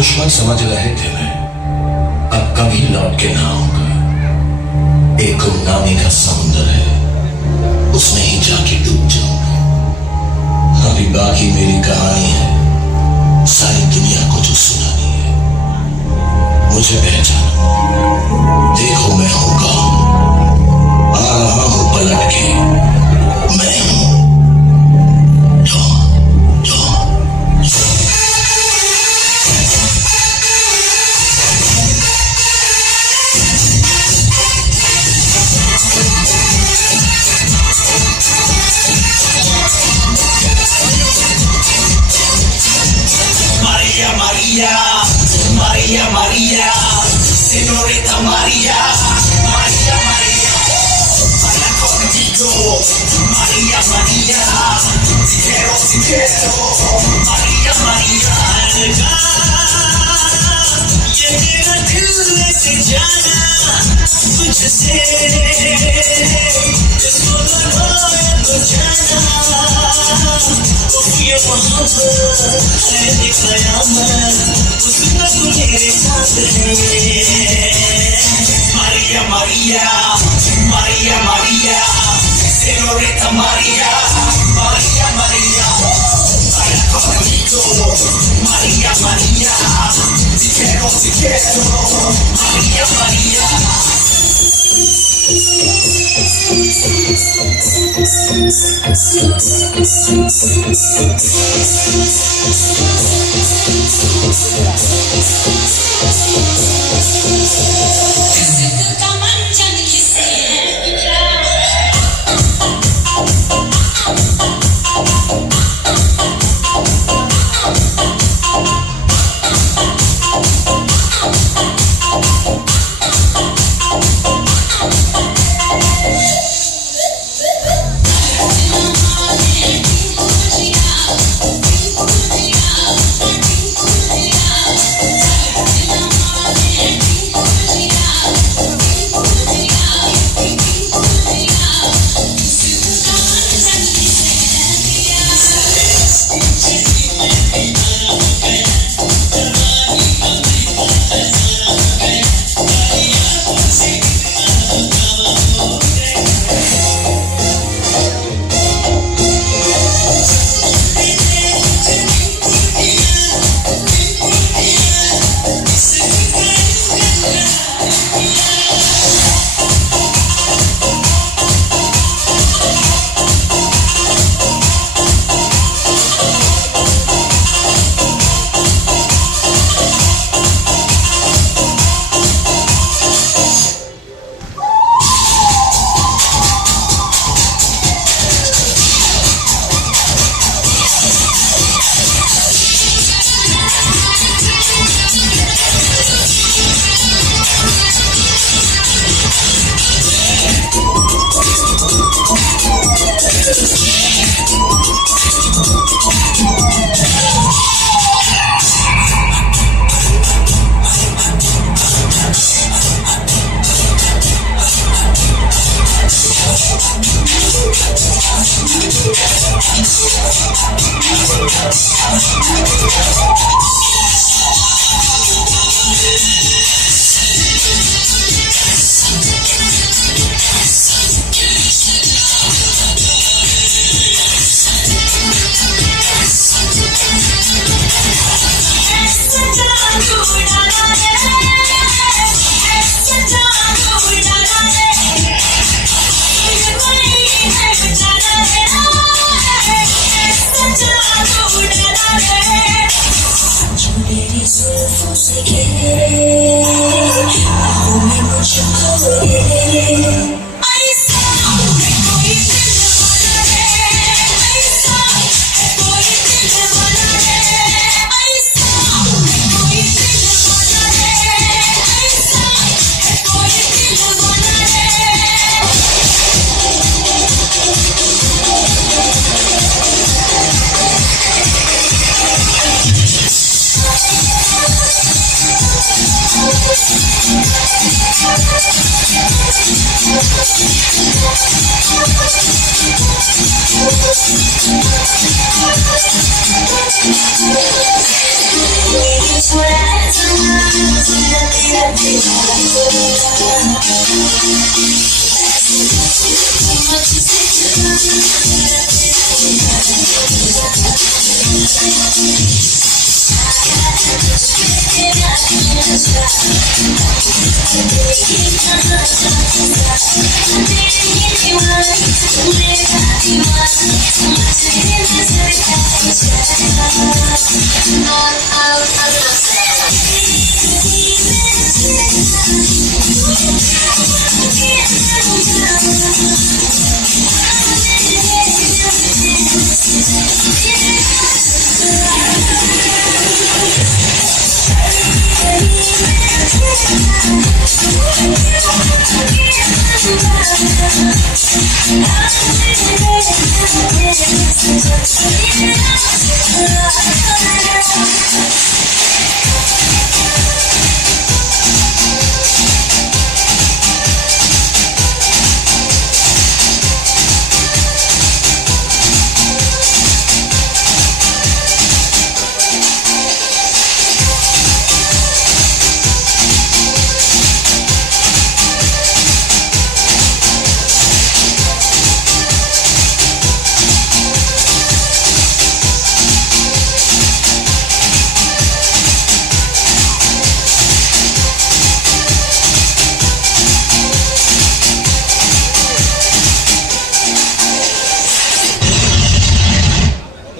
दुश्मन समझ रहे थे मैं अब कभी लौट के ना आऊंगा। एक गुमनामी का समुंदर है, उसमें ही जाके डूब जाऊंगा। अभी बाकी मेरी कहानी है, सारी दुनिया को जो सुनानी है। मुझे पहचानो, देखो मैं हूं कौन, आ रहा हूं पलट के, मैं हूं Maria, Maria, Maria, señorita Maria, Maria, Maria, baila contigo, Maria, Maria, te quiero, Maria, Maria, ये मेरा दिल से जाना तुझसे, इसको लगाए तो जाना, ये मोहब्बत है कयामत, उसमें तू मेरे साथ है। Maria, Maria, Maria, Maria, señorita Maria, Maria, Maria, baila conmigo, Maria, Maria, te quiero, Maria, Maria. छोड़ा है जमाना तेरा तेरा तेरा मुझसे Not out